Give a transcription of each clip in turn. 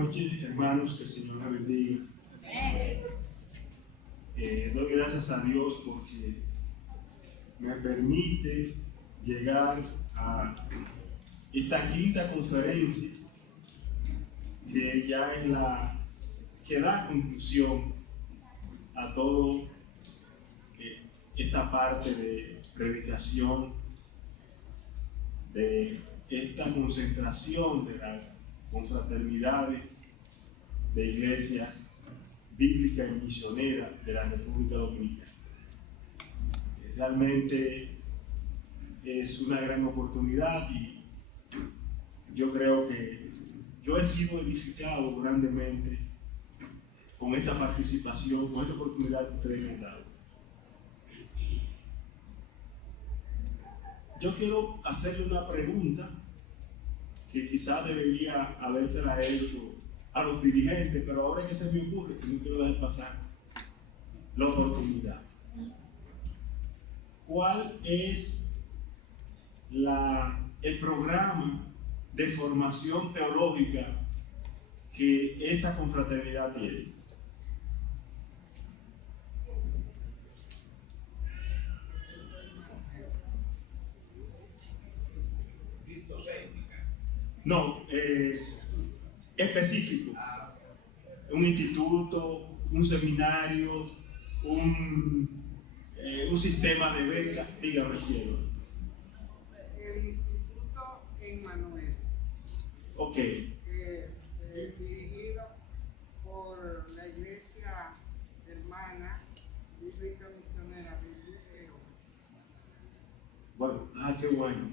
noches, hermanos, que el Señor les bendiga. Doy gracias a Dios porque me permite llegar a esta quinta conferencia, que ya es la que da conclusión a todo esta parte de predicación, de esta concentración de las confraternidades de iglesias bíblicas y misioneras de la República Dominicana. Realmente es una gran oportunidad y yo creo que yo he sido edificado grandemente con esta participación, con esta oportunidad que ustedes me han dado. Yo quiero hacerle una pregunta que quizás debería habérsela hecho a los dirigentes, pero ahora que se me ocurre que no quiero dejar pasar la oportunidad. ¿Cuál es el programa de formación teológica que esta confraternidad tiene? No, específico. Un instituto, un seminario, un sistema de becas, dígame, cielo. El instituto Emmanuel. Ok. Dirigido por la iglesia hermana bíblica misionera de Luperón. Bueno, qué bueno.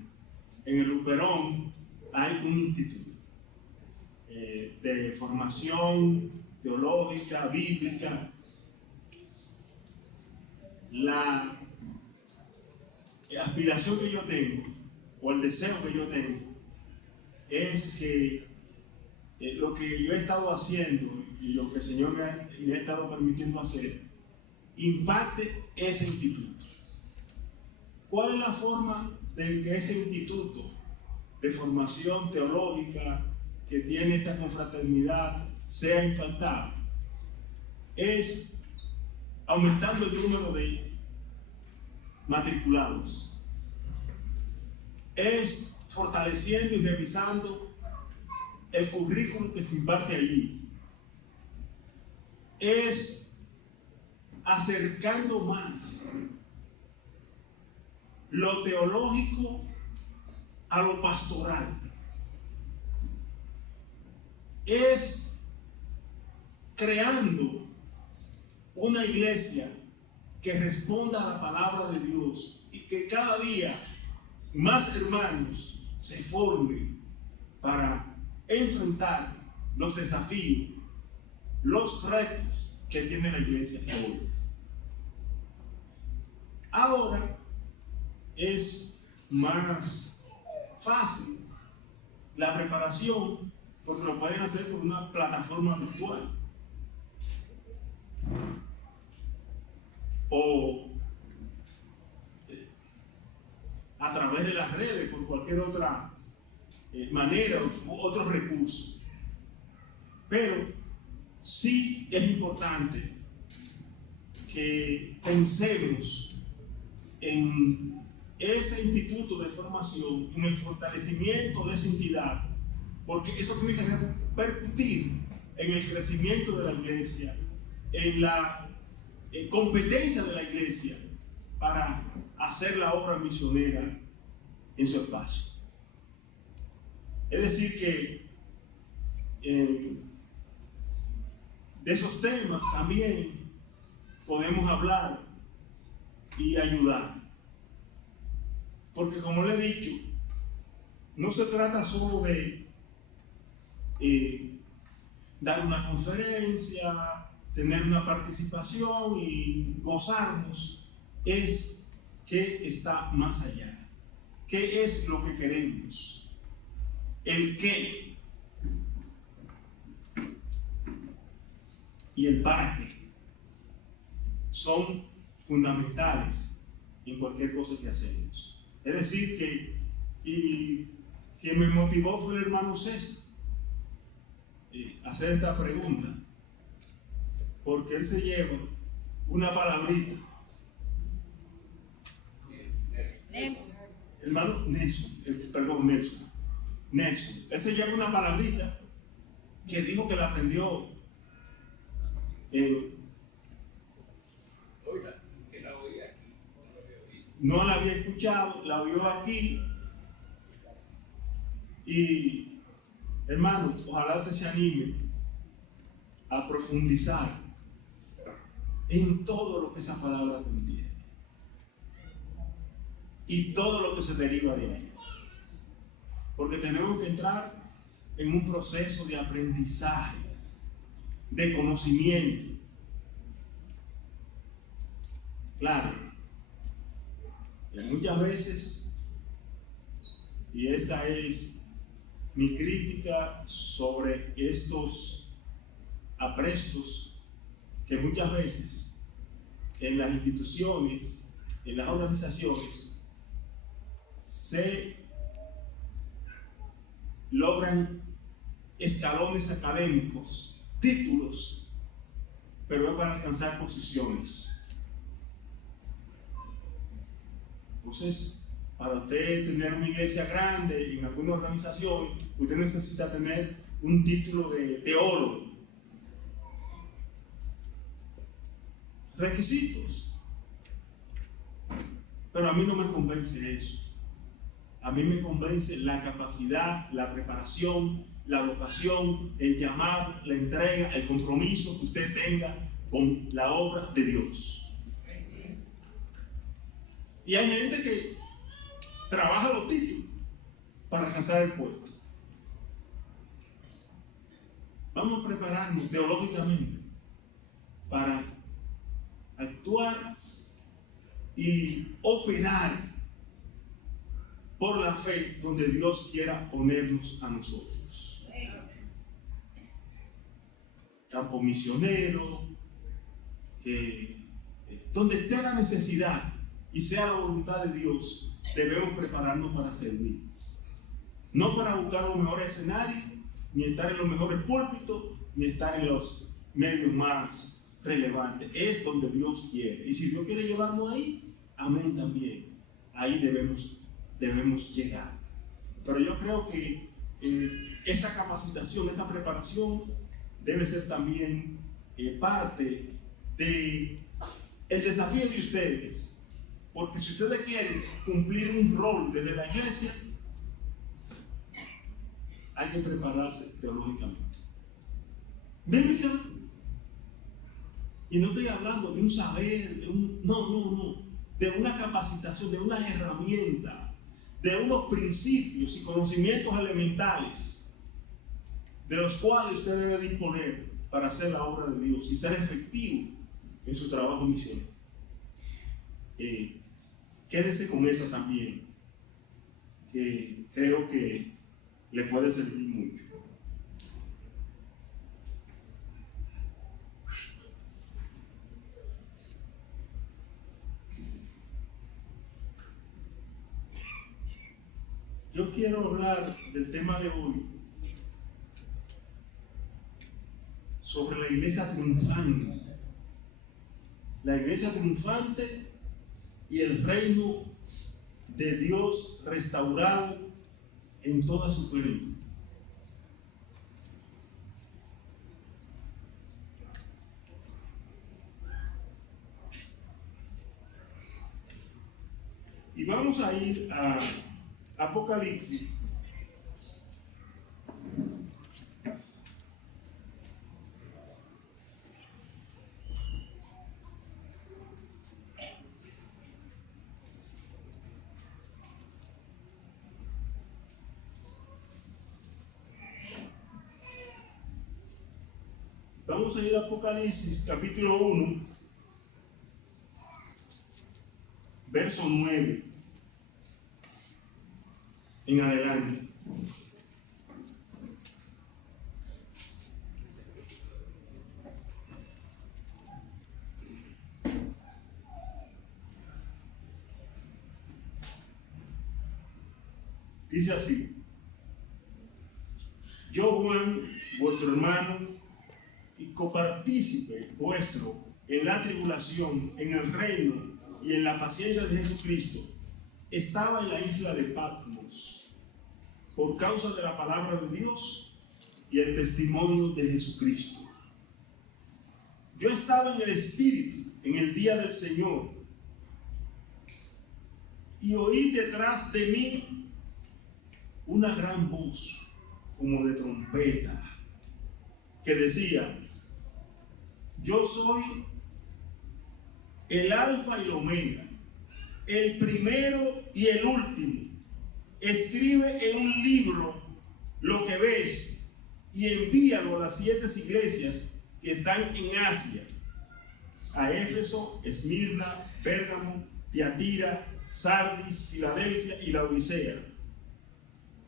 En el Luperón hay un instituto de formación teológica, bíblica. La aspiración que yo tengo, o el deseo que yo tengo, es que lo que yo he estado haciendo y lo que el Señor me ha estado permitiendo hacer, impacte ese instituto. ¿Cuál es la forma de que ese instituto de formación teológica que tiene esta confraternidad sea impactado? Es aumentando el número de matriculados, es fortaleciendo y revisando el currículum que se imparte allí, es acercando más lo teológico a lo pastoral, es creando una iglesia que responda a la palabra de Dios y que cada día más hermanos se formen para enfrentar los desafíos, los retos que tiene la iglesia hoy. Ahora es más fácil la preparación porque lo pueden hacer por una plataforma virtual o a través de las redes, por cualquier otra manera u otro recurso. Pero sí es importante que pensemos en ese instituto de formación, en el fortalecimiento de esa entidad, porque eso tiene que repercutir en el crecimiento de la iglesia, en la competencia de la iglesia para hacer la obra misionera en su espacio. Es decir que de esos temas también podemos hablar y ayudar, porque como le he dicho, no se trata solo de dar una conferencia, tener una participación y gozarnos, es que está más allá. ¿Qué es lo que queremos? El qué y el para qué son fundamentales en cualquier cosa que hacemos. Es decir que, y quien me motivó fue el hermano César. hacer esta pregunta, porque él se lleva una palabrita. Hermano Nelson, él se lleva una palabrita que dijo que la aprendió no la había escuchado, la oyó aquí. Y hermano, ojalá usted se anime a profundizar en todo lo que esa palabra contiene y todo lo que se deriva de ella, porque tenemos que entrar en un proceso de aprendizaje, de conocimiento. Claro, y muchas veces, y esta es mi crítica sobre estos aprestos, que muchas veces en las instituciones, en las organizaciones, se logran escalones académicos, títulos, pero es para alcanzar posiciones. Entonces, para usted tener una iglesia grande en alguna organización, usted necesita tener un título de teólogo. Requisitos. Pero a mí no me convence eso. A mí me convence la capacidad, la preparación, la vocación, el llamado, la entrega, el compromiso que usted tenga con la obra de Dios. Y hay gente que trabaja los títulos para alcanzar el puesto. Vamos a prepararnos teológicamente para actuar y operar por la fe donde Dios quiera ponernos a nosotros. Campo misionero, donde esté la necesidad y sea la voluntad de Dios, debemos prepararnos para servir. No para buscar los mejores escenarios, ni estar en los mejores púlpitos, ni estar en los medios más relevantes. Es donde Dios quiere. Y si Dios quiere llevarnos ahí, amén también. Ahí debemos llegar. Pero yo creo que esa capacitación, esa preparación debe ser también parte del desafío de ustedes. Porque si ustedes quieren cumplir un rol desde la iglesia, hay que prepararse teológicamente, bíblicamente. Y no estoy hablando de un saber, no, de una capacitación, de una herramienta, de unos principios y conocimientos elementales de los cuales usted debe disponer para hacer la obra de Dios y ser efectivo en su trabajo misionero. Quédese con eso también, que creo que le puede servir mucho. Yo quiero hablar del tema de hoy sobre la iglesia triunfante. La iglesia triunfante y el reino de Dios restaurado en toda su plenitud. Y vamos a ir a Apocalipsis. Vamos a ir a Apocalipsis capítulo 1, verso 9 en adelante. Dice así: yo Juan, vuestro hermano y copartícipe vuestro en la tribulación, en el reino y en la paciencia de Jesucristo, estaba en la isla de Patmos por causa de la palabra de Dios y el testimonio de Jesucristo. Yo estaba en el Espíritu en el día del Señor y oí detrás de mí una gran voz como de trompeta que decía: yo soy el Alfa y el Omega, el primero y el último. Escribe en un libro lo que ves y envíalo a las 7 iglesias que están en Asia: a Éfeso, Esmirna, Pérgamo, Tiatira, Sardis, Filadelfia y Laodicea.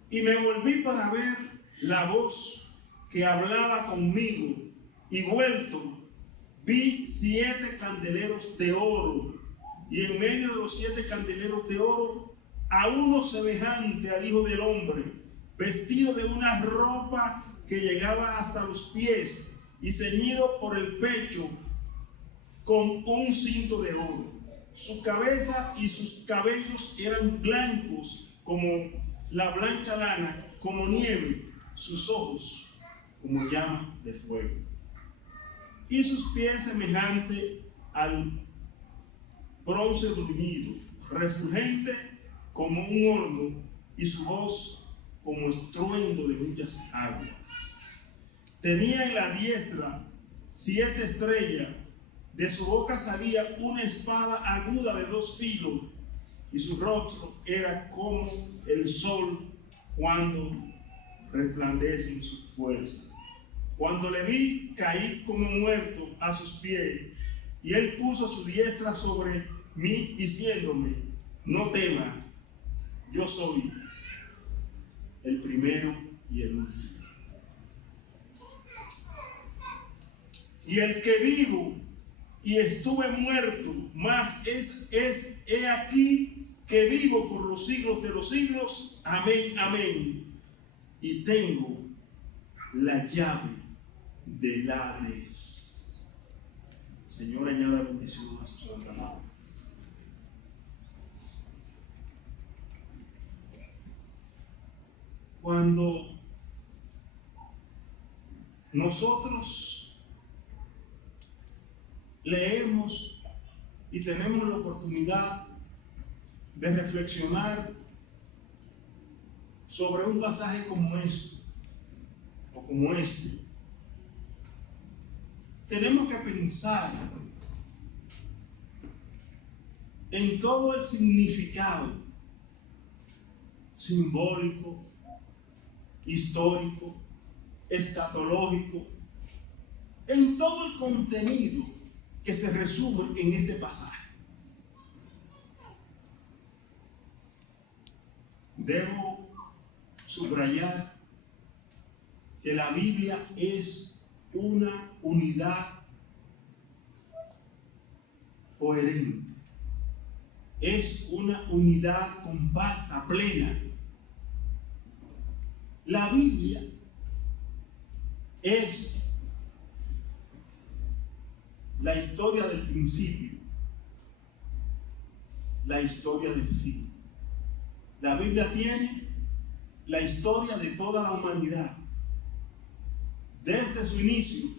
Y me volví para ver la voz que hablaba conmigo, y vuelto vi 7 candeleros de oro, y en medio de los 7 candeleros de oro a uno semejante al Hijo del Hombre, vestido de una ropa que llegaba hasta los pies y ceñido por el pecho con un cinto de oro. Su cabeza y sus cabellos eran blancos como la blanca lana, como nieve, sus ojos como llama de fuego, y sus pies semejante al bronce bruñido, refulgente como un horno, y su voz como estruendo de muchas aguas. Tenía en la diestra 7 estrellas, de su boca salía una espada aguda de 2 filos, y su rostro era como el sol cuando resplandece en su fuerza. Cuando le vi, caí como muerto a sus pies, y él puso su diestra sobre mí, diciéndome: no temas, yo soy el primero y el último, y el que vivo y estuve muerto, mas he aquí que vivo por los siglos de los siglos. Amén, amén. Y tengo la llave del Hades. Señor, añada bendición a su santa mano. Cuando nosotros leemos y tenemos la oportunidad de reflexionar sobre un pasaje como este, o como este, tenemos que pensar en todo el significado simbólico, histórico, escatológico, en todo el contenido que se resume en este pasaje. Debo subrayar que la Biblia es una unidad coherente, es una unidad compacta, plena. La Biblia es la historia del principio, la historia del fin. La Biblia tiene la historia de toda la humanidad, desde su inicio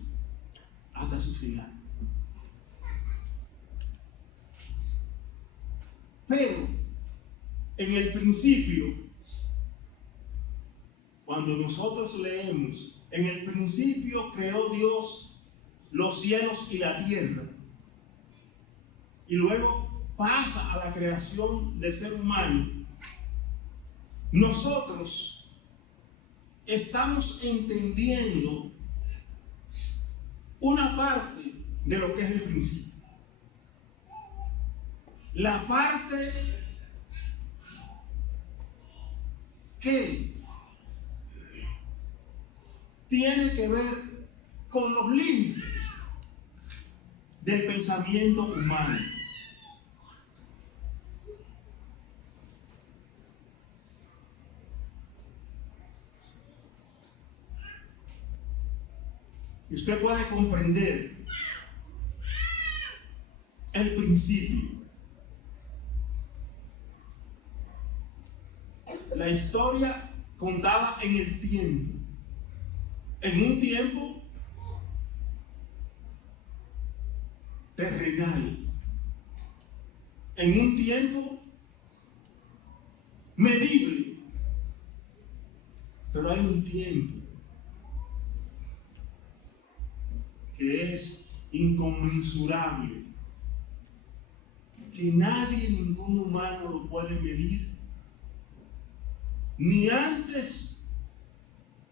hasta su final. Pero en el principio, cuando nosotros leemos, en el principio creó Dios los cielos y la tierra, y luego pasa a la creación del ser humano, nosotros estamos entendiendo una parte de lo que es el principio. La parte que tiene que ver con los límites del pensamiento humano. y usted puede comprender el principio. La historia contada en el tiempo. En un tiempo terrenal. En un tiempo medible. Pero hay un tiempo que es inconmensurable, que nadie, ningún humano lo puede medir, ni antes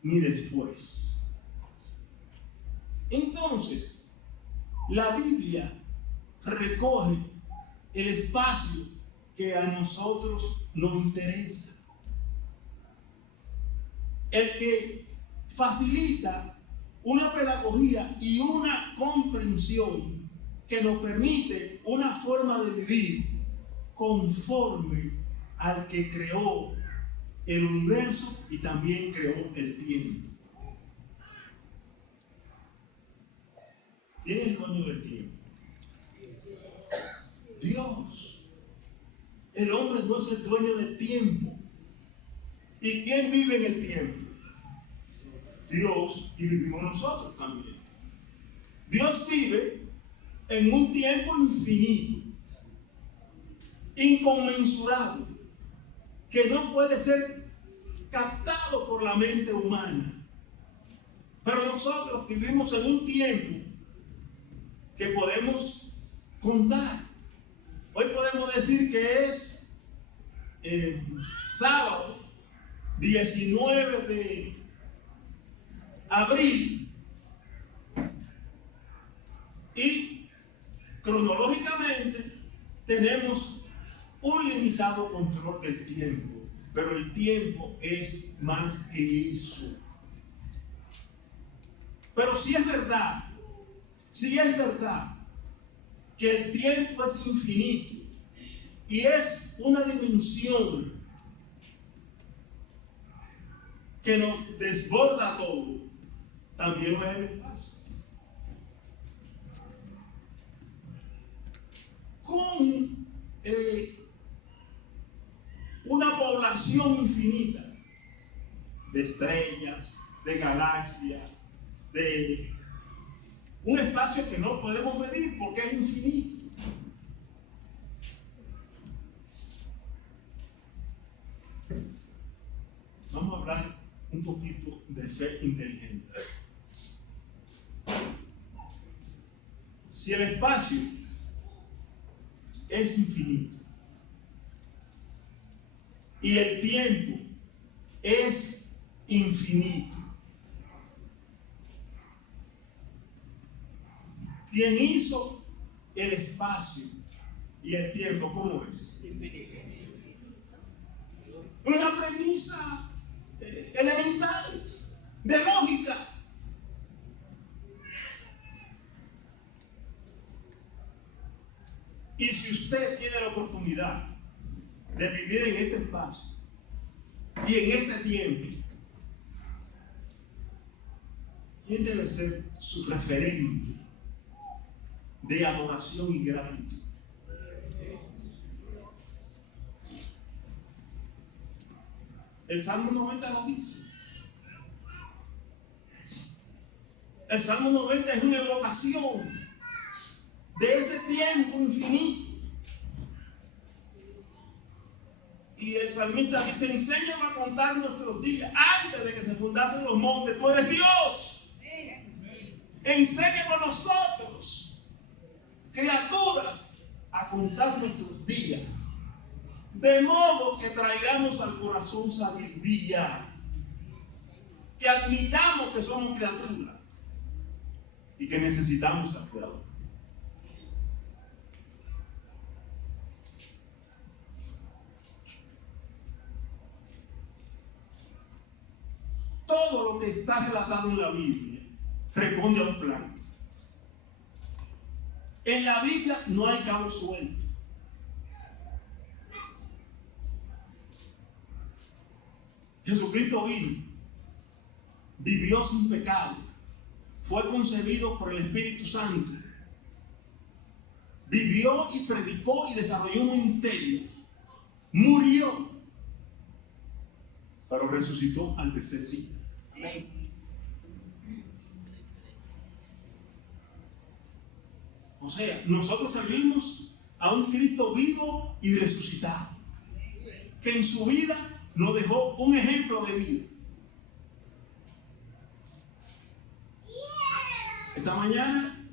ni después. Entonces, la Biblia recoge el espacio que a nosotros nos interesa, el que facilita una pedagogía y una comprensión que nos permite una forma de vivir conforme al que creó el universo y también creó el tiempo. ¿Quién es el dueño del tiempo? Dios. El hombre no es el dueño del tiempo. ¿Y quién vive en el tiempo? Dios, y vivimos nosotros también. Dios vive en un tiempo infinito, inconmensurable, que no puede ser captado por la mente humana. Pero nosotros vivimos en un tiempo que podemos contar. Hoy podemos decir que es sábado 19 de abril y cronológicamente tenemos un limitado control del tiempo, pero el tiempo es más que eso. Pero si es verdad que el tiempo es infinito y es una dimensión que nos desborda todo, también lo es el espacio. Con una población infinita de estrellas, de galaxias, de un espacio que no podemos medir porque es infinito. Vamos a hablar un poquito de fe inteligente. Si el espacio es infinito y el tiempo es infinito, ¿quién hizo el espacio y el tiempo? ¿Cómo es? Infinito. Una premisa elemental de lógica. Y si usted tiene la oportunidad de vivir en este espacio y en este tiempo, ¿quién debe ser su referente de adoración y gratitud? El Salmo 90 lo dice. El Salmo 90 es una evocación de ese tiempo infinito. Y el salmista dice: enséñame a contar nuestros días antes de que se fundasen los montes. Tú eres Dios. Enséñame a nosotros, criaturas, a contar nuestros días, de modo que traigamos al corazón sabiduría, que admitamos que somos criaturas y que necesitamos al Creador. Todo lo que está relatado en la Biblia responde a un plan. En la Biblia no hay cabo suelto. Jesucristo vino, vivió sin pecado, fue concebido por el Espíritu Santo. Vivió y predicó y desarrolló un ministerio. Murió, pero resucitó al tercer día. Amén. O sea, nosotros servimos a un Cristo vivo y resucitado, que en su vida nos dejó un ejemplo de vida. Esta mañana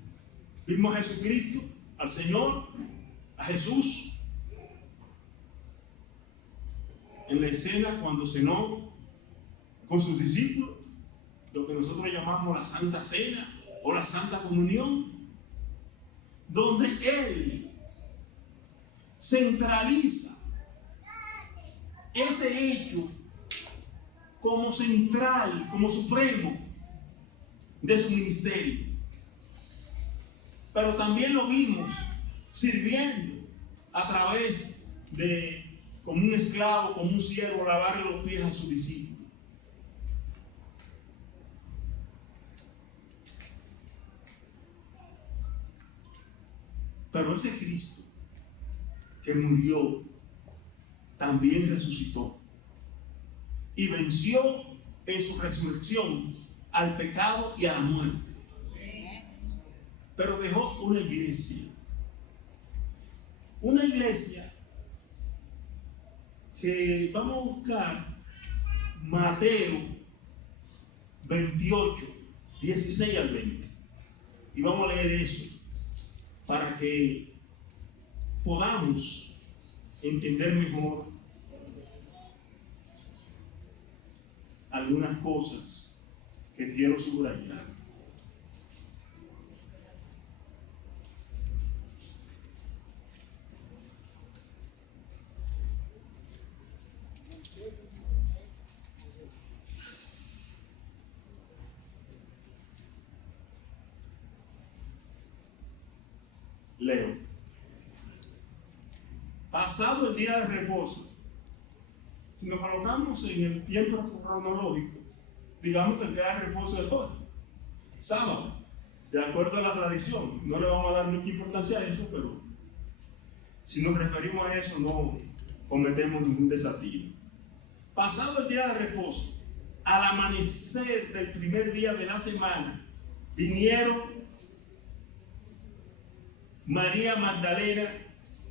vimos a Jesucristo, al Señor, a Jesús, en la escena cuando cenó con sus discípulos, lo que nosotros llamamos la Santa Cena o la Santa Comunión, donde Él centraliza ese hecho como central, como supremo de su ministerio. Pero también lo vimos sirviendo a través de, como un esclavo, como un siervo, lavarle los pies a sus discípulos. Pero ese Cristo que murió, también resucitó y venció en su resurrección al pecado y a la muerte. Pero dejó una iglesia que vamos a buscar Mateo 28, 16 al 20, y vamos a leer eso para que podamos entender mejor algunas cosas que quiero subrayar. Leo. Pasado el día de reposo, si nos colocamos en el tiempo cronológico, digamos que el día de reposo es hoy, sábado, de acuerdo a la tradición. No le vamos a dar mucha importancia a eso, pero si nos referimos a eso, no cometemos ningún desafío. Pasado el día de reposo, al amanecer del primer día de la semana, vinieron María Magdalena.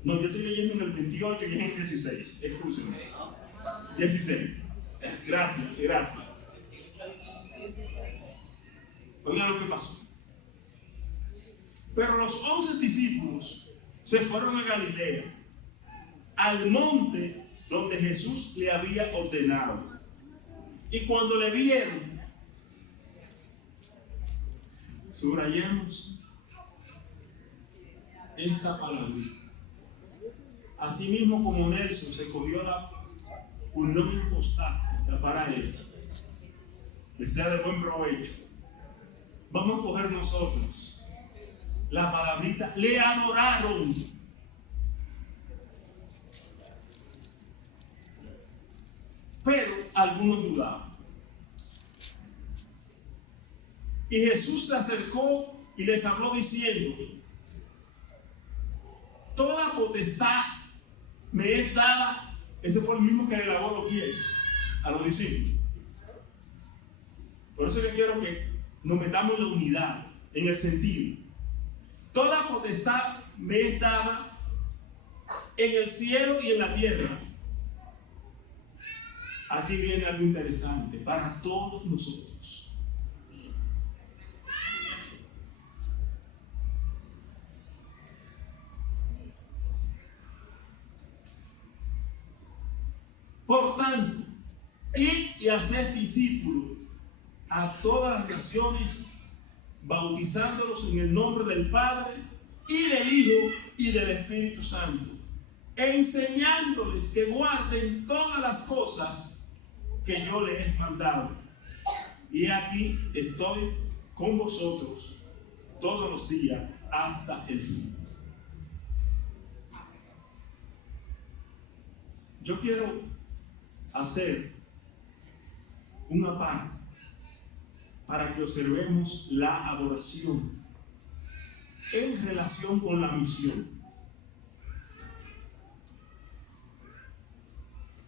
No, yo estoy leyendo en el 28 y en el 16. Excúsenme. 16. Gracias. Oigan lo que pasó. Pero los 11 discípulos se fueron a Galilea, al monte donde Jesús le había ordenado. Y cuando le vieron, subrayamos esta palabra. Asimismo como Nelson se cogió la unión impostada para él, que sea de buen provecho, vamos a coger nosotros la palabrita: le adoraron. Pero algunos dudaban. Y Jesús se acercó y les habló diciendo: toda potestad me es dada. Ese fue el mismo que le lavó los pies a los discípulos. Por eso que quiero que nos metamos en la unidad, en el sentido. Toda potestad me es dada en el cielo y en la tierra. Aquí viene algo interesante para todos nosotros. Por tanto, id y haced discípulos a todas las naciones, bautizándolos en el nombre del Padre y del Hijo y del Espíritu Santo, enseñándoles que guarden todas las cosas que yo les he mandado. Y aquí estoy con vosotros todos los días hasta el fin. Yo quiero hacer una parte para que observemos la adoración en relación con la misión.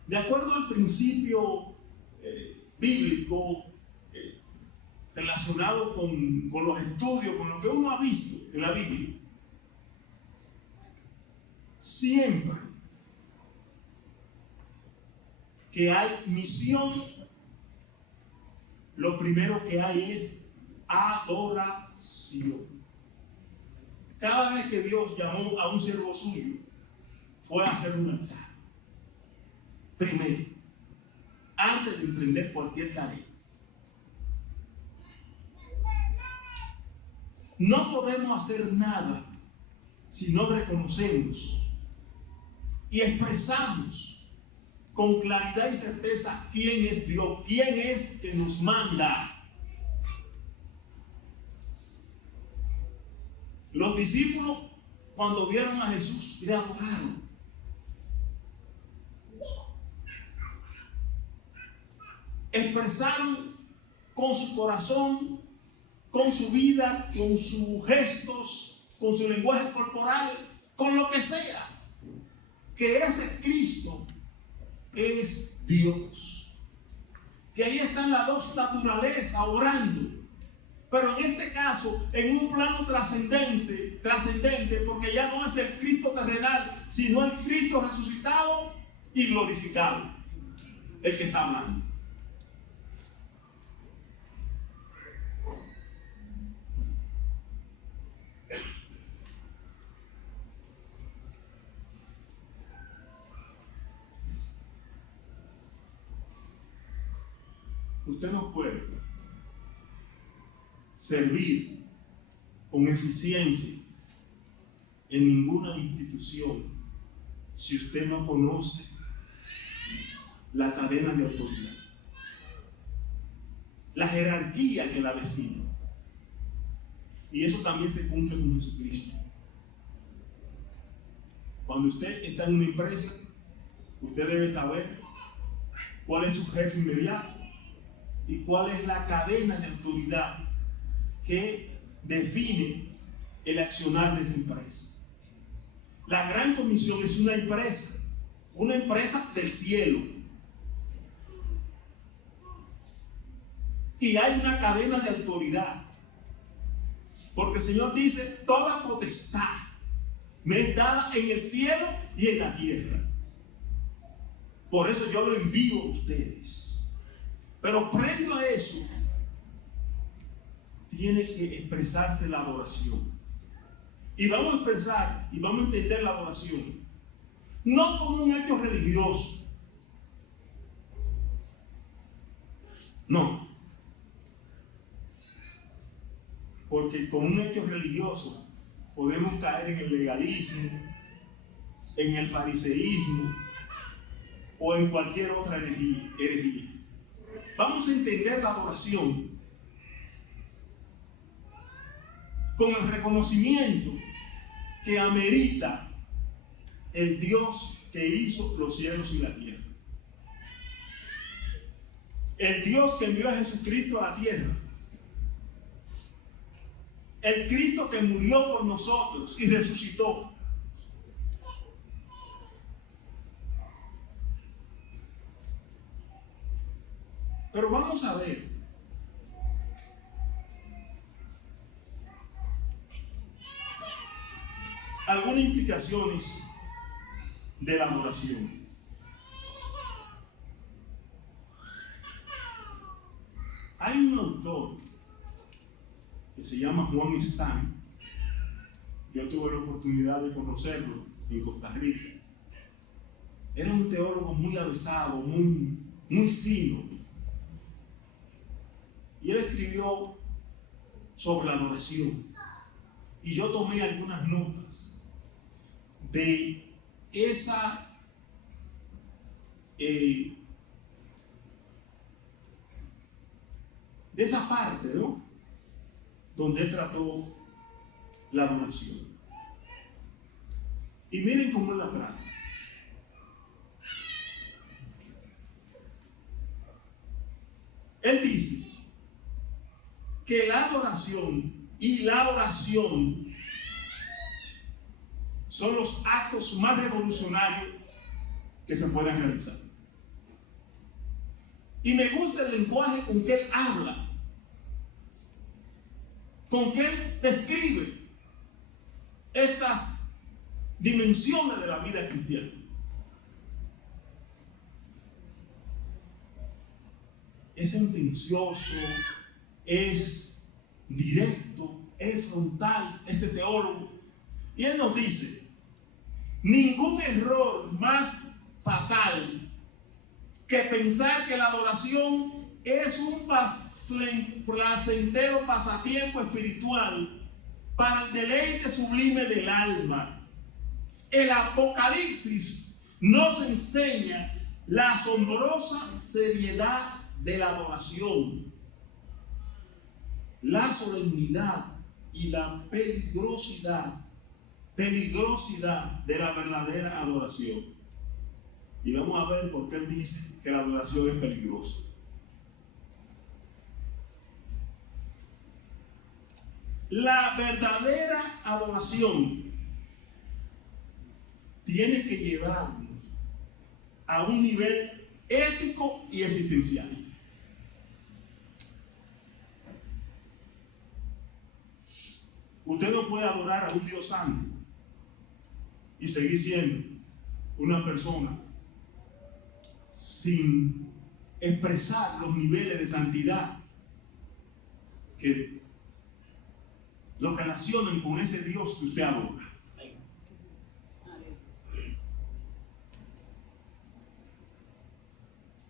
De acuerdo al principio bíblico relacionado con los estudios, con lo que uno ha visto en la Biblia, siempre que hay misión, lo primero que hay es adoración. Cada vez que Dios llamó a un siervo suyo, fue a hacer un altar. Primero, antes de emprender cualquier tarea. No podemos hacer nada si no reconocemos y expresamos con claridad y certeza quién es Dios, quién es que nos manda. Los discípulos, cuando vieron a Jesús, le adoraron. Expresaron con su corazón, con su vida, con sus gestos, con su lenguaje corporal, con lo que sea, que ese Cristo es Dios. Que ahí están las dos naturalezas obrando. Pero en este caso, en un plano trascendente, porque ya no es el Cristo terrenal, sino el Cristo resucitado y glorificado, el que está hablando. Usted no puede servir con eficiencia en ninguna institución si usted no conoce la cadena de autoridad, la jerarquía que la define. Y eso también se cumple con Jesucristo. Cuando usted está en una empresa, usted debe saber cuál es su jefe inmediato y cuál es la cadena de autoridad que define el accionar de esa empresa. La Gran Comisión es una empresa del cielo. Y hay una cadena de autoridad. Porque el Señor dice, toda potestad me es dada en el cielo y en la tierra. Por eso yo lo envío a ustedes. Pero previo a eso, tiene que expresarse la adoración. Y vamos a expresar y vamos a entender la adoración no como un hecho religioso. No. Porque con un hecho religioso podemos caer en el legalismo, en el fariseísmo o en cualquier otra herejía. Vamos a entender la adoración con el reconocimiento que amerita el Dios que hizo los cielos y la tierra. El Dios que envió a Jesucristo a la tierra. El Cristo que murió por nosotros y resucitó. Pero vamos a ver algunas implicaciones de la adoración. Hay un autor que se llama Juan Stan. Yo tuve la oportunidad de conocerlo en Costa Rica. Era un teólogo muy avesado, muy fino. Y él escribió sobre la adoración. Y yo tomé algunas notas de esa parte, ¿no?, donde él trató la adoración. Y miren cómo él la trata. Él dice que la adoración y la oración son los actos más revolucionarios que se pueden realizar. Y me gusta el lenguaje con que él habla, con que él describe estas dimensiones de la vida cristiana. Es sentencioso, es directo, es frontal, este teólogo. Y él nos dice, ningún error más fatal que pensar que la adoración es un placentero pasatiempo espiritual para el deleite sublime del alma. El Apocalipsis nos enseña la asombrosa seriedad de la adoración, la solemnidad y la peligrosidad de la verdadera adoración. Y vamos a ver por qué él dice que la adoración es peligrosa. La verdadera adoración tiene que llevarnos a un nivel ético y existencial. Usted no puede adorar a un Dios santo y seguir siendo una persona sin expresar los niveles de santidad que lo relacionan con ese Dios que usted adora.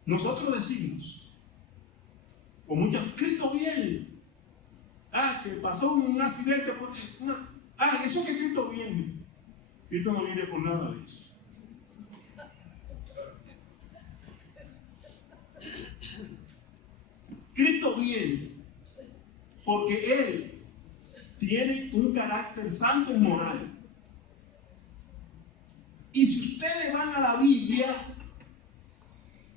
Nosotros decimos, con muchos, Cristo viene. Que pasó un accidente. Eso que Cristo viene. Cristo no viene por nada de eso. Cristo viene porque Él tiene un carácter santo y moral. Y si ustedes van a la Biblia,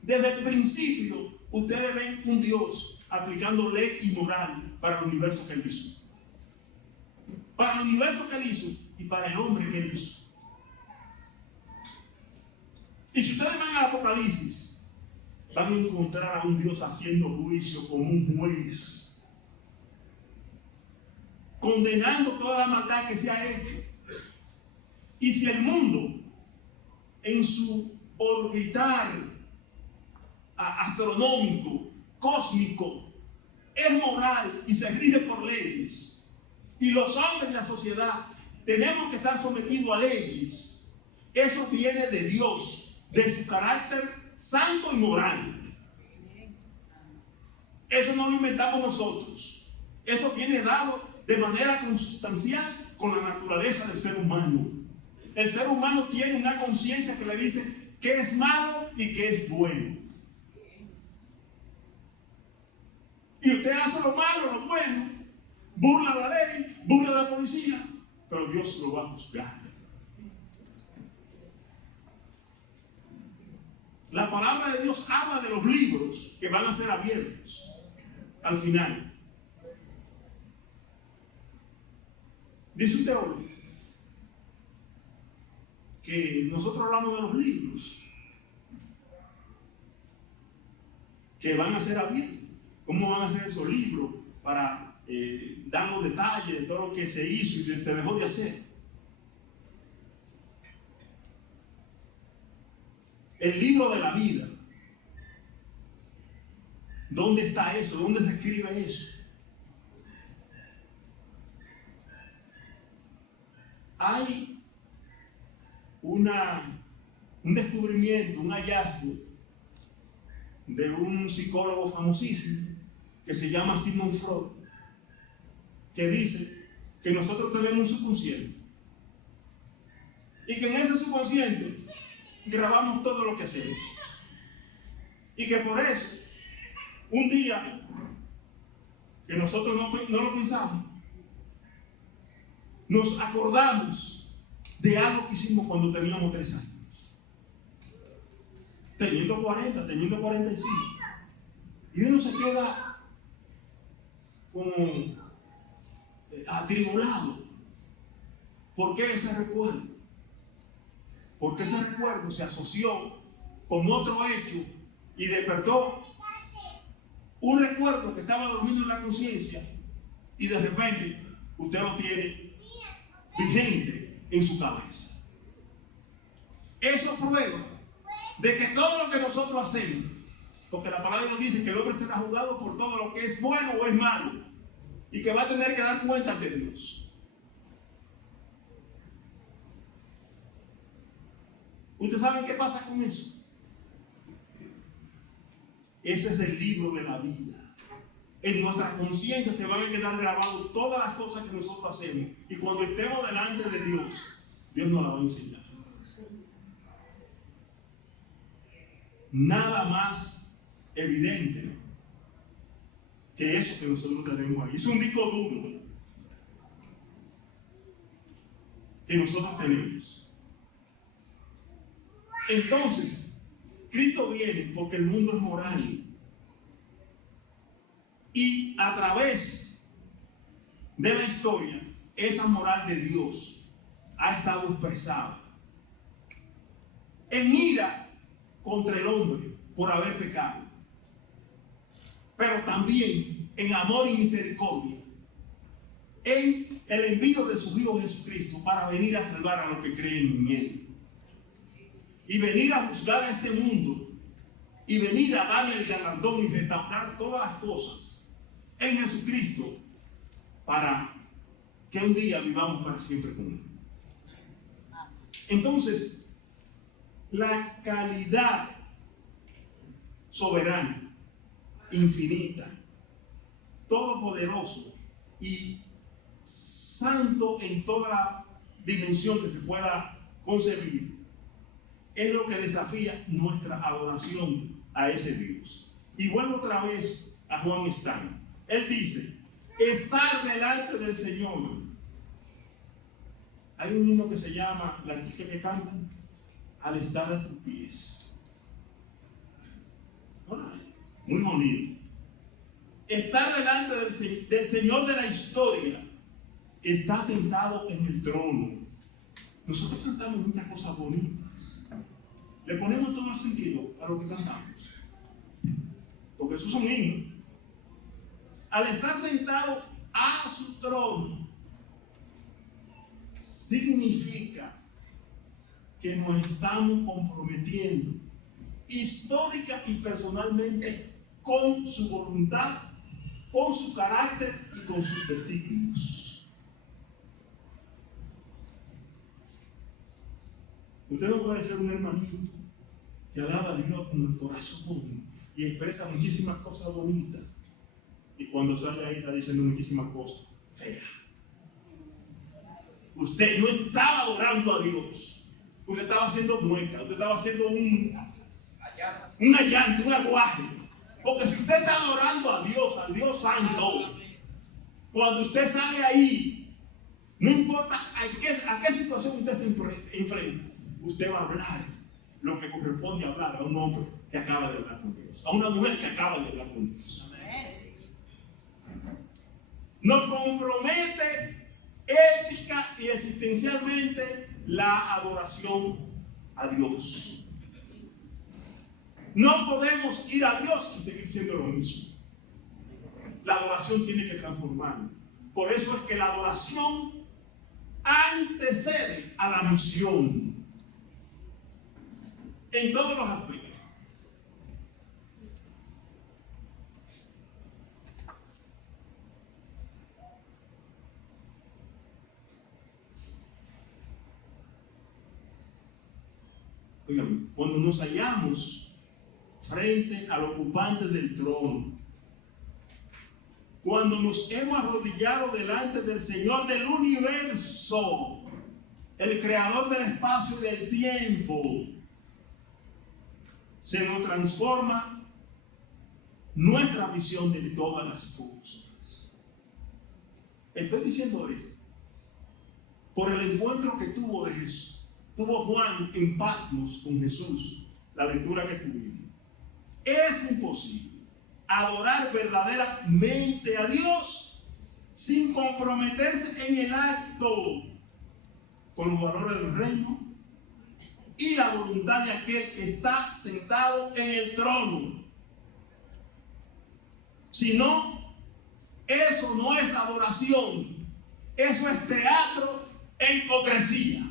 desde el principio, ustedes ven un Dios aplicando ley y moral para el universo que Él hizo. Para el universo que Él hizo y para el hombre que Él hizo. Y si ustedes van al Apocalipsis, van a encontrar a un Dios haciendo juicio como un juez, condenando toda la maldad que se ha hecho. Y si el mundo, en su orbitar astronómico, cósmico, es moral y se rige por leyes, y los hombres de la sociedad tenemos que estar sometidos a leyes, eso viene de Dios, de su carácter santo y moral. Eso no lo inventamos nosotros, eso viene dado de manera consustancial con la naturaleza del ser humano. El ser humano tiene una conciencia que le dice qué es malo y qué es bueno. Y usted hace lo malo, lo bueno, burla la ley, burla la policía, pero Dios lo va a juzgar. La palabra de Dios habla de los libros que van a ser abiertos al final. Dice un teólogo que nosotros hablamos de los libros que van a ser abiertos. ¿Cómo van a ser esos libros para dar los detalles de todo lo que se hizo y se dejó de hacer? El libro de la vida. ¿Dónde está eso? ¿Dónde se escribe eso? Hay un descubrimiento, un hallazgo de un psicólogo famosísimo que se llama Sigmund Freud, que dice que nosotros tenemos un subconsciente y que en ese subconsciente grabamos todo lo que hacemos, y que por eso un día que nosotros no lo pensamos, nos acordamos de algo que hicimos cuando teníamos 3 años, teniendo 40, teniendo 45, y uno se queda como atribulado. ¿Por qué ese recuerdo? Porque ese recuerdo se asoció con otro hecho y despertó un recuerdo que estaba dormido en la conciencia y de repente usted lo tiene vigente en su cabeza. Eso prueba de que todo lo que nosotros hacemos, porque la palabra nos dice que el hombre será juzgado por todo lo que es bueno o es malo y que va a tener que dar cuenta de Dios. ¿Ustedes saben qué pasa con eso? Ese es el libro de la vida. En nuestra conciencia se van a quedar grabadas todas las cosas que nosotros hacemos. Y cuando estemos delante de Dios, Dios nos la va a enseñar. Nada más evidente que eso que nosotros tenemos ahí. Es un disco duro que nosotros tenemos. Entonces, Cristo viene porque el mundo es moral. Y a través de la historia, esa moral de Dios ha estado expresada en ira contra el hombre por haber pecado, pero también en amor y misericordia, en el envío de su Hijo Jesucristo para venir a salvar a los que creen en Él. Y venir a juzgar a este mundo y venir a darle el galardón y restaurar todas las cosas en Jesucristo para que un día vivamos para siempre con Él. Entonces, la calidad soberana, infinita, todopoderoso y santo en toda la dimensión que se pueda concebir, es lo que desafía nuestra adoración a ese Dios. Y vuelvo otra vez a Juan Stein. Él dice, estar delante del Señor. Hay un himno que se llama, la chica que canta, al estar a tus pies. Muy bonito. Estar delante del Señor de la historia, que está sentado en el trono. Nosotros cantamos muchas cosas bonitas. Le ponemos todo el sentido a lo que cantamos. Porque esos son himnos. Al estar sentado a su trono, significa que nos estamos comprometiendo histórica y personalmente con su voluntad, con su carácter y con sus designios. Usted no puede ser un hermanito que alaba a Dios con el corazón y expresa muchísimas cosas bonitas, y cuando sale ahí está diciendo muchísimas cosas feas. Usted no estaba adorando a Dios, usted estaba haciendo mueca, usted estaba haciendo un allante, un aguaje. Porque si usted está adorando a Dios, al Dios Santo, cuando usted sale ahí, no importa a qué situación usted se enfrenta, usted va a hablar lo que corresponde hablar a un hombre que acaba de hablar con Dios, a una mujer que acaba de hablar con Dios. Nos compromete ética y existencialmente la adoración a Dios. No podemos ir a Dios y seguir siendo lo mismo. La adoración tiene que transformarnos. Por eso es que la adoración antecede a la misión en todos los aspectos. Oigan, cuando nos hallamos frente al ocupante del trono, cuando nos hemos arrodillado delante del Señor del universo, el creador del espacio y del tiempo, se nos transforma nuestra visión de todas las cosas. Estoy diciendo esto por el encuentro que tuvo Juan en Patmos con Jesús, la lectura que tuvimos. Es imposible adorar verdaderamente a Dios sin comprometerse en el acto con los valores del reino y la voluntad de aquel que está sentado en el trono. Si no, eso no es adoración, eso es teatro e hipocresía.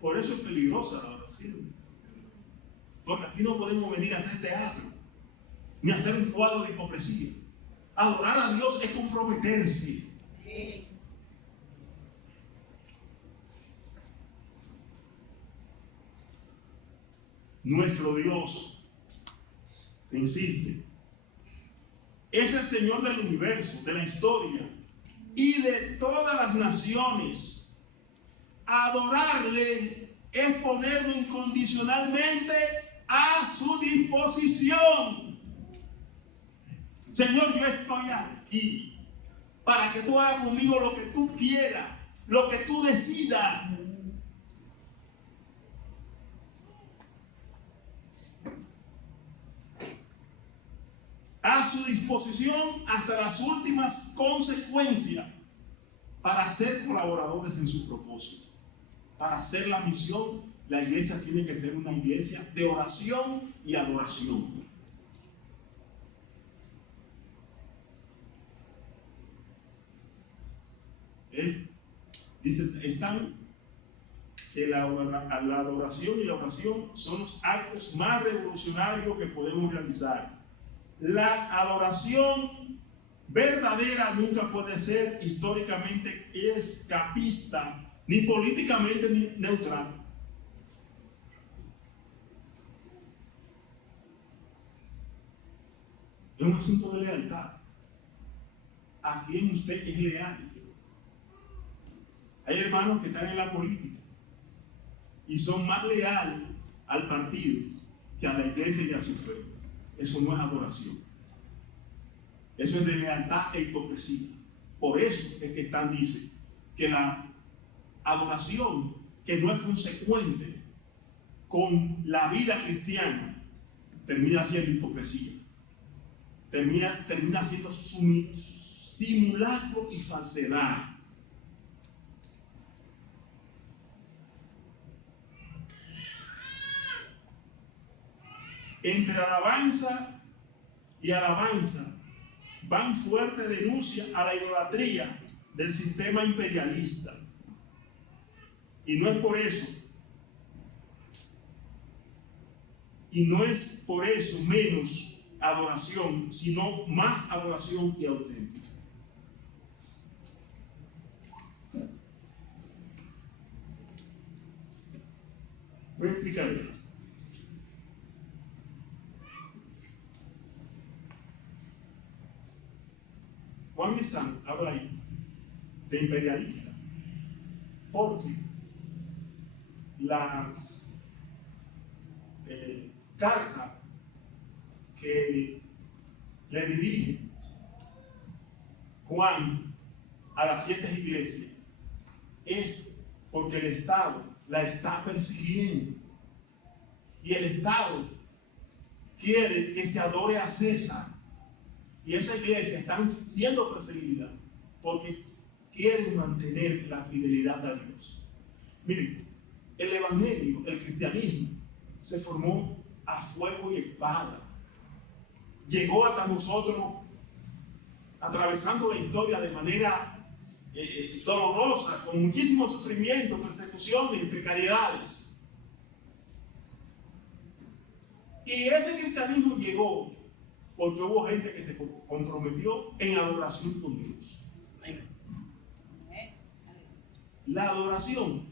Por eso es peligrosa la adoración, porque aquí no podemos venir a hacer teatro ni a hacer un cuadro de hipocresía. Adorar a Dios es comprometerse. Nuestro Dios, se insiste, es el Señor del universo, de la historia y de todas las naciones. Adorarle es ponerlo incondicionalmente a su disposición. Señor, yo estoy aquí para que tú hagas conmigo lo que tú quieras, lo que tú decidas. A su disposición hasta las últimas consecuencias para ser colaboradores en su propósito. Para hacer la misión, la iglesia tiene que ser una iglesia de oración y adoración. Dice, están que la adoración y la oración son los actos más revolucionarios que podemos realizar. La adoración verdadera nunca puede ser históricamente escapista, ni políticamente neutral. Es un asunto de lealtad. ¿A quién usted es leal? Hay hermanos que están en la política y son más leales al partido que a la iglesia y a su fe. Eso no es adoración. Eso es de lealtad e hipocresía. Por eso es que Stan dice que la adoración que no es consecuente con la vida cristiana termina siendo hipocresía. Termina siendo simulacro y falsedad. Entre alabanza y alabanza van fuerte denuncia a la idolatría del sistema imperialista. Y no es por eso menos adoración, sino más adoración y auténtica. Voy a explicar esto. Juan Stan habla ahí de imperialista, porque la carta que le dirige Juan a las 7 iglesias es porque el Estado la está persiguiendo y el Estado quiere que se adore a César. Y esa iglesia están siendo perseguidas porque quieren mantener la fidelidad a Dios. Miren, el evangelio, el cristianismo, se formó a fuego y espada. Llegó hasta nosotros atravesando la historia de manera dolorosa, con muchísimo sufrimiento, persecuciones y precariedades. Y ese cristianismo llegó porque hubo gente que se comprometió en adoración con Dios. La adoración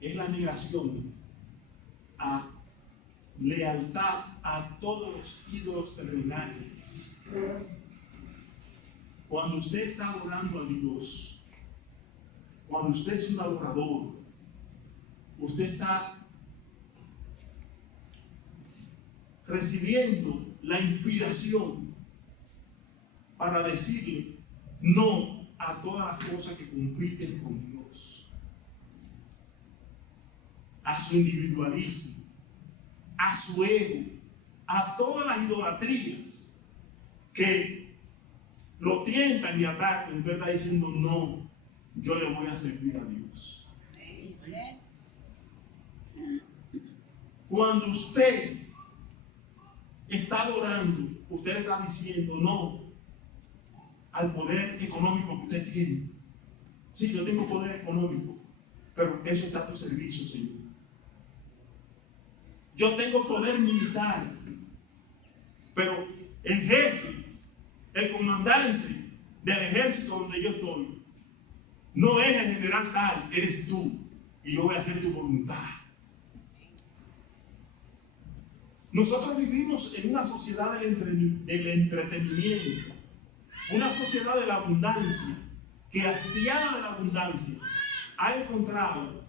es la negación a lealtad a todos los ídolos terrenales. Cuando usted está adorando a Dios, cuando usted es un adorador, usted está recibiendo la inspiración para decirle no a todas las cosas que compiten con Dios, a su individualismo, a su ego, a todas las idolatrías que lo tientan y atacan, usted está diciendo no, yo le voy a servir a Dios. Cuando usted está adorando, usted le está diciendo no al poder económico que usted tiene. Sí, yo tengo poder económico, pero eso está a tu servicio, Señor. Yo tengo poder militar, pero el jefe, el comandante del ejército donde yo estoy, no es el general tal, eres tú, y yo voy a hacer tu voluntad. Nosotros vivimos en una sociedad del entretenimiento, una sociedad de la abundancia, que hastiada de la abundancia ha encontrado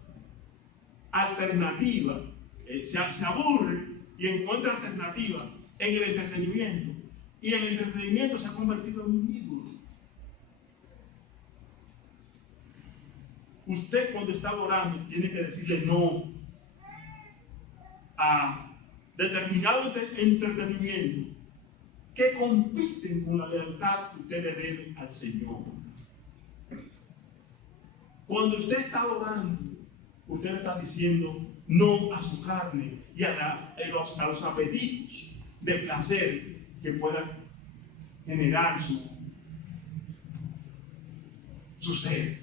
alternativa, se aburre y encuentra alternativa en el entretenimiento, y el entretenimiento se ha convertido en un ídolo. Usted, cuando está orando, tiene que decirle no a determinado entretenimiento que compiten con la lealtad que usted le debe al Señor. Cuando usted está orando, usted le está diciendo no a su carne y a los apetitos de placer que puedan generar su ser.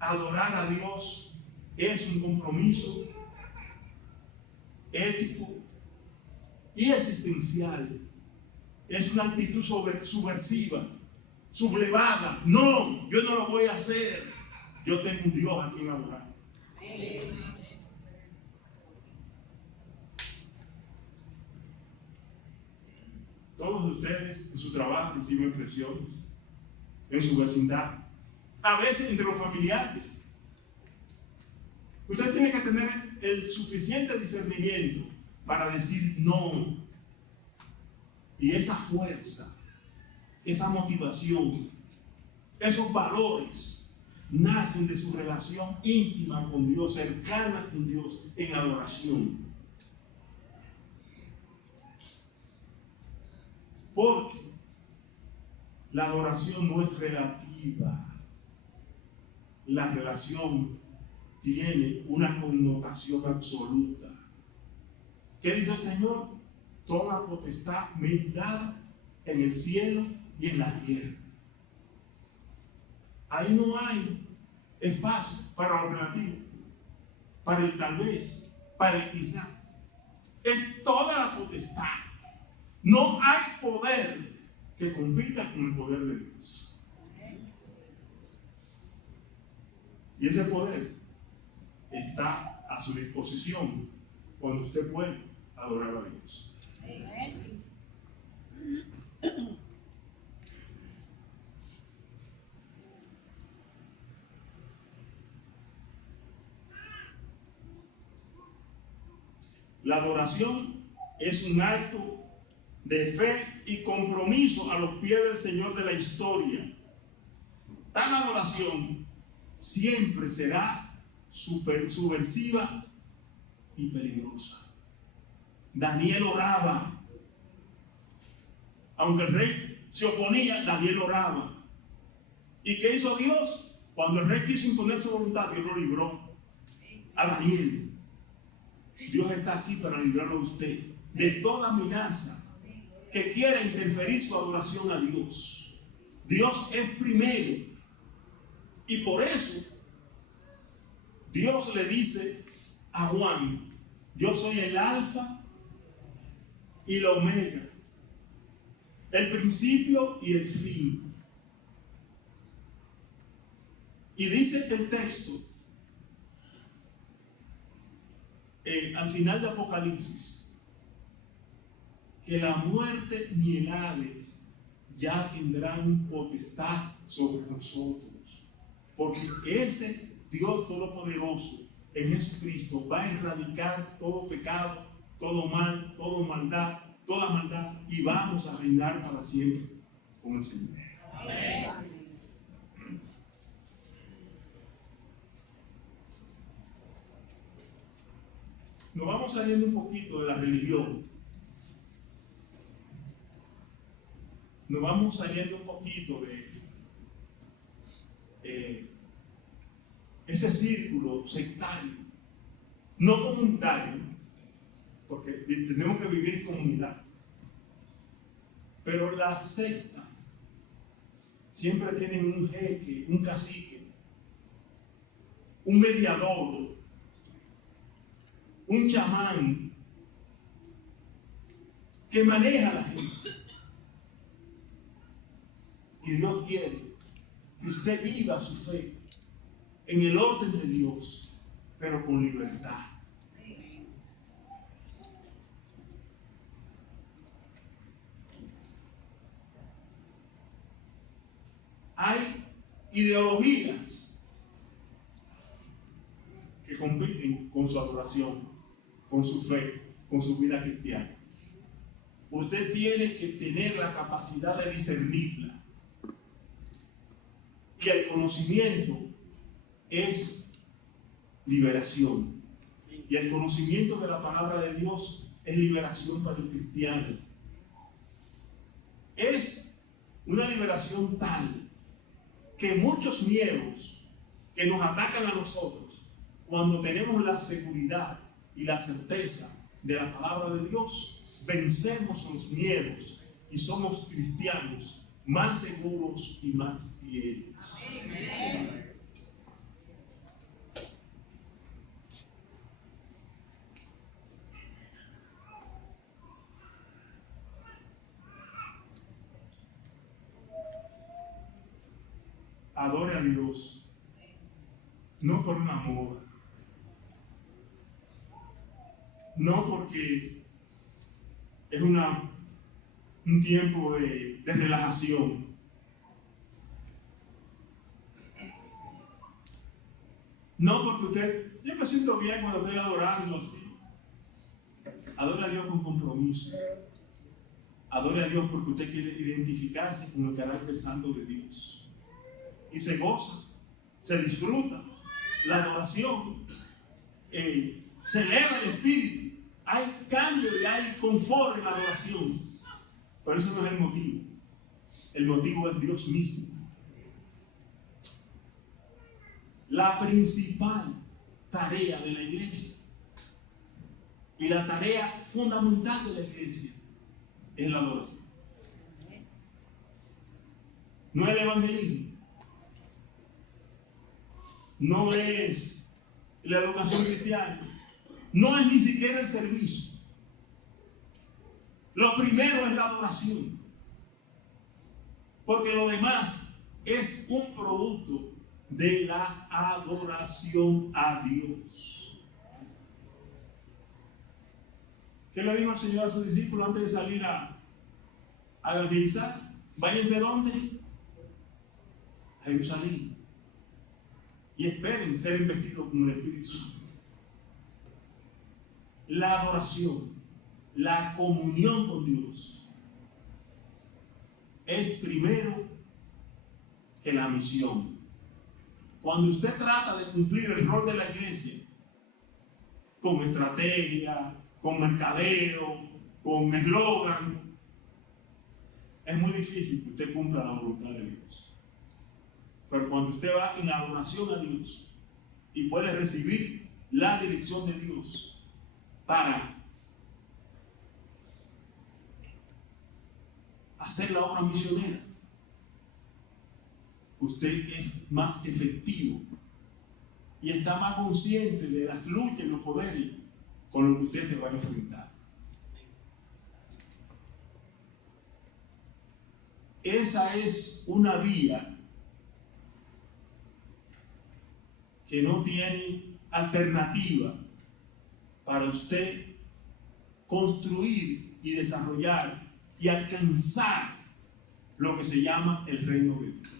Adorar a Dios es un compromiso ético y existencial. Es una actitud subversiva, sublevada. No, yo no lo voy a hacer. Yo tengo un Dios a quien adorar. Todos ustedes en su trabajo reciben presiones, en su vecindad, a veces entre los familiares. Usted tiene que tener el suficiente discernimiento para decir no. Y esa fuerza, esa motivación, esos valores nacen de su relación íntima con Dios, cercana con Dios, en adoración. Porque la adoración no es relativa. La relación tiene una connotación absoluta. ¿Qué dice el Señor? Toda potestad me es dada en el cielo y en la tierra. Ahí no hay espacio para la alternativa, para el tal vez, para el quizás. Es toda la potestad. No hay poder que compita con el poder de Dios. Y ese poder está a su disposición cuando usted puede adorar a Dios. La adoración es un acto de fe y compromiso a los pies del Señor de la historia. Tal adoración siempre será subversiva y peligrosa. Daniel oraba. Aunque el rey se oponía, Daniel oraba. ¿Y qué hizo Dios? Cuando el rey quiso imponer su voluntad, Dios lo libró a Daniel. Dios está aquí para librarlo a usted de toda amenaza que quiera interferir su adoración a Dios. Dios es primero. Y por eso Dios le dice a Juan: yo soy el alfa y la omega, el principio y el fin. Y dice el texto al final de Apocalipsis que la muerte ni el Hades ya tendrán potestad sobre nosotros, porque ese Dios Todopoderoso en Jesucristo va a erradicar todo pecado, todo mal, toda maldad, y vamos a reinar para siempre con el Señor. Amén. Nos vamos saliendo un poquito de la religión nos vamos saliendo un poquito de ese círculo sectario, no comunitario, porque tenemos que vivir en comunidad. Pero las sectas siempre tienen un jeque, un cacique, un mediador, un chamán que maneja a la gente. Y Dios quiere que usted viva su fe en el orden de Dios, pero con libertad. Hay ideologías que compiten con su adoración, con su fe, con su vida cristiana. Usted tiene que tener la capacidad de discernirla. Y el conocimiento es liberación. Y el conocimiento de la palabra de Dios es liberación para el cristiano. Es una liberación tal que muchos miedos que nos atacan a nosotros, cuando tenemos la seguridad y la certeza de la palabra de Dios, vencemos los miedos y somos cristianos más seguros y más fieles. Amén. Adore a Dios, no por una moda, no porque es un tiempo de relajación. No porque yo me siento bien cuando estoy adorando así. Adore a Dios con compromiso. Adore a Dios porque usted quiere identificarse con el carácter santo de Dios. Y se goza, se disfruta la adoración, se eleva el espíritu. Hay cambio y hay confort en la adoración. Pero eso no es el motivo. El motivo es Dios mismo. La principal tarea de la iglesia y la tarea fundamental de la iglesia es la adoración. No es el evangelismo, no es la educación cristiana, no es ni siquiera el servicio. Lo primero es la adoración, porque lo demás es un producto de la adoración a Dios. ¿Qué le dijo el Señor a sus discípulos antes de salir a evangelizar? Váyanse ¿dónde? A Jerusalén. Y esperen ser investidos con el Espíritu Santo. La adoración, la comunión con Dios es primero que la misión. Cuando usted trata de cumplir el rol de la iglesia con estrategia, con mercadeo, con eslogan, es muy difícil que usted cumpla la voluntad de Dios. Pero cuando usted va en adoración a Dios y puede recibir la dirección de Dios para hacer la obra misionera, usted es más efectivo y está más consciente de las luchas y los poderes con los que usted se va a enfrentar. Esa es una vía que no tiene alternativa para usted construir y desarrollar y alcanzar lo que se llama el reino de Dios.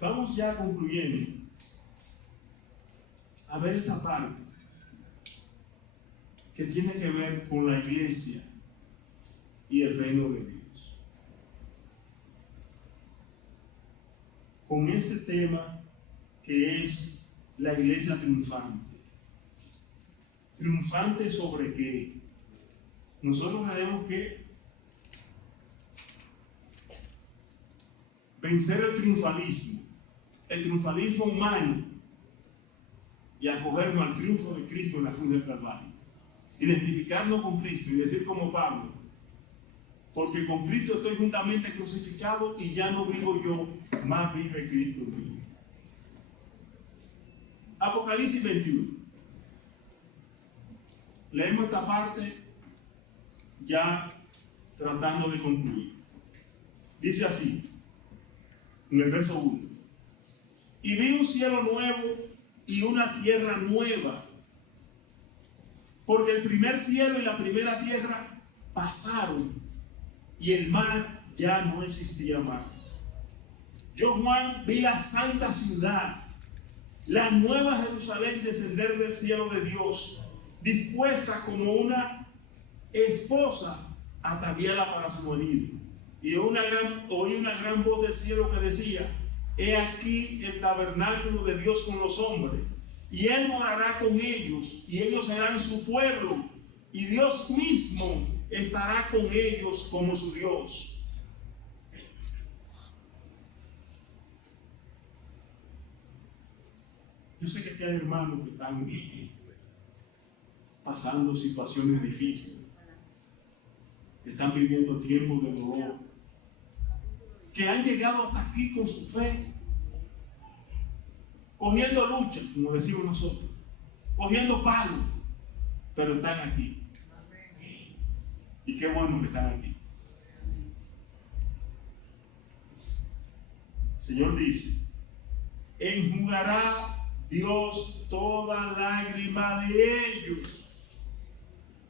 Vamos ya concluyendo a ver esta parte que tiene que ver con la iglesia y el reino de Dios. Con ese tema que es la iglesia triunfante. ¿Triunfante sobre qué? Nosotros tenemos que vencer el triunfalismo humano, y acogernos al triunfo de Cristo en la cruz del Calvario. Identificarnos con Cristo y decir como Pablo: porque con Cristo estoy juntamente crucificado y ya no vivo yo, más vive Cristo en mí. Apocalipsis 21. Leemos esta parte ya tratando de concluir. Dice así, en el verso 1: y vi un cielo nuevo y una tierra nueva, porque el primer cielo y la primera tierra pasaron y el mar ya no existía más. Yo, Juan, vi la santa ciudad, la nueva Jerusalén, descender del cielo de Dios, dispuesta como una esposa ataviada para su marido. Y oí una gran voz del cielo que decía: he aquí el tabernáculo de Dios con los hombres, y Él morará con ellos, y ellos serán su pueblo, y Dios mismo estará con ellos como su Dios. Yo sé que aquí hay hermanos que están pasando situaciones difíciles, que están viviendo tiempos de dolor, que han llegado hasta aquí con su fe, cogiendo lucha, como decimos nosotros, cogiendo palos, pero están aquí. Y qué bueno que están aquí. El Señor dice: enjugará Dios toda lágrima de ellos.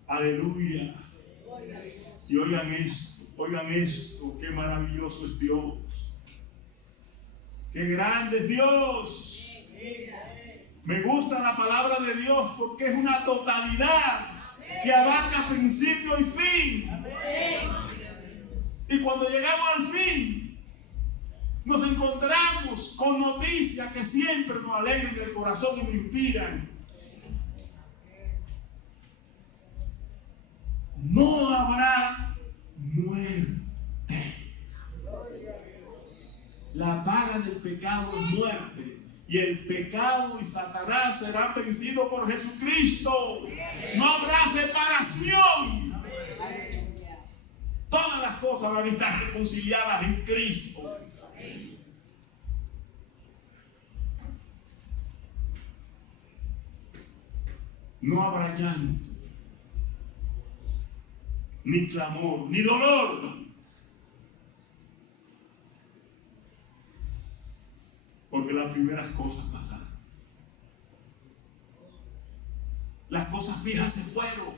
Aleluya. Y oigan esto, qué maravilloso es Dios. Qué grande es Dios. Me gusta la palabra de Dios porque es una totalidad que abarca principio y fin. Y cuando llegamos al fin, nos encontramos con noticias que siempre nos alegran el corazón y nos inspiran. No habrá muerte. La paga del pecado es muerte. Y el pecado y Satanás serán vencidos por Jesucristo. No habrá separación. Todas las cosas van a estar reconciliadas en Cristo. No habrá llanto, ni clamor, ni dolor. Porque las primeras cosas pasaron. Las cosas viejas se fueron.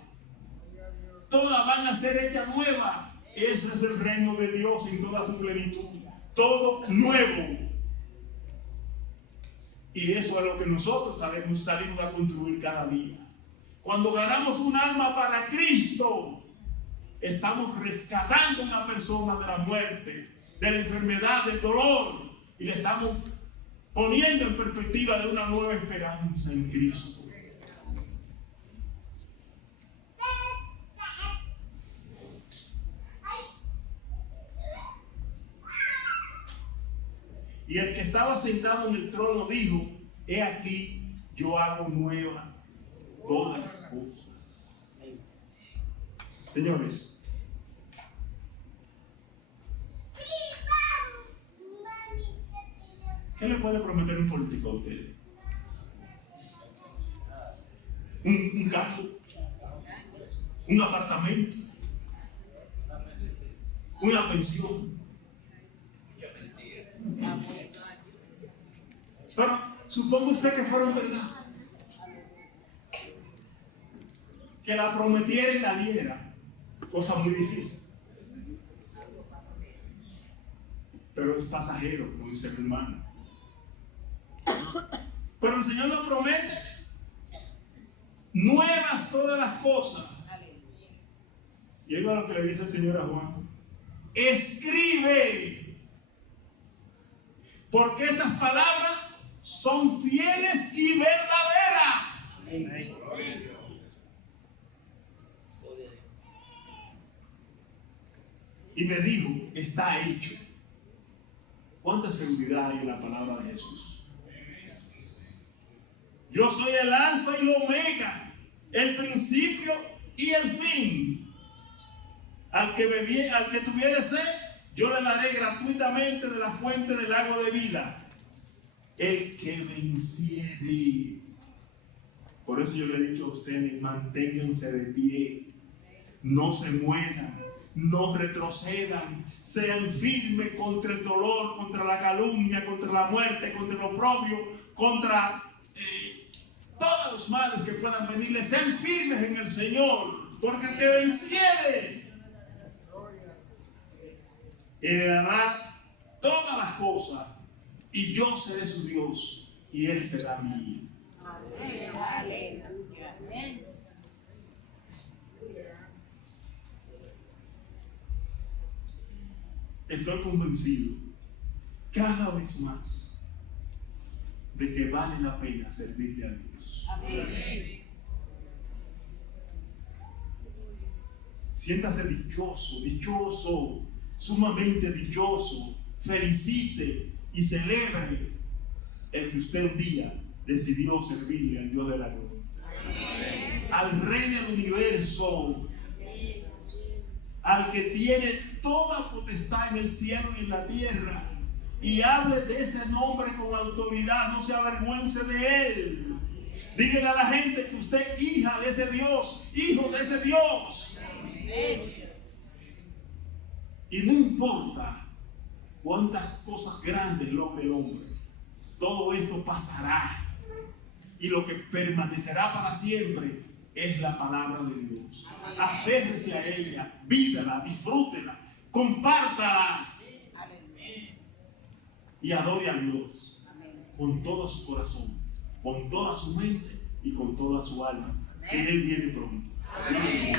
Todas van a ser hechas nuevas. Ese es el reino de Dios en toda su plenitud. Todo nuevo. Y eso es lo que nosotros salimos a construir cada día. Cuando ganamos un alma para Cristo, estamos rescatando a una persona de la muerte, de la enfermedad, del dolor, y le estamos poniendo en perspectiva de una nueva esperanza en Cristo. Y el que estaba sentado en el trono dijo: he aquí, yo hago nuevas todas las cosas. Señores, ¿qué le puede prometer un político a ustedes? Un campo, un apartamento, una pensión. Pero suponga usted que fuera verdad, que la prometiera y la diera, cosa muy difícil. Pero es pasajero, como dice el hermano. Pero el Señor nos promete nuevas todas las cosas. Y es lo que le dice el Señor a Juan: escribe, porque estas palabras son fieles y verdaderas. Y me dijo: está hecho. ¿Cuánta seguridad hay en la palabra de Jesús? Yo soy el alfa y el omega, el principio y el fin. Al que tuviere sed, yo le daré gratuitamente de la fuente del agua de vida. El que venciere. Por eso yo le he dicho a ustedes, manténganse de pie, no se muevan, no retrocedan, sean firmes contra el dolor, contra la calumnia, contra la muerte, contra el oprobio, contra todos los males que puedan venirles. Sean firmes en el Señor, porque el que venciere heredará todas las cosas, y yo seré su Dios y él será mío. Amén. Aleluya. Amén. Estoy convencido cada vez más de que vale la pena servirle a Dios. Amén. Siéntase dichoso, dichoso, sumamente dichoso. Felicite y celebre el que usted un día decidió servirle al Dios de la gloria. Amén. Al Rey del universo. Amén. Al que tiene toda potestad en el cielo y en la tierra. Y hable de ese nombre con autoridad, no se avergüence de él. Dígale a la gente que usted es hija de ese Dios, hijo de ese Dios. Amén. Y no importa cuántas cosas grandes logre el hombre, todo esto pasará. Y lo que permanecerá para siempre es la palabra de Dios. Aférrese a ella, vívela, disfrútela, compártala. Y adore a Dios con todo su corazón, con toda su mente y con toda su alma, que Él viene pronto. Amén.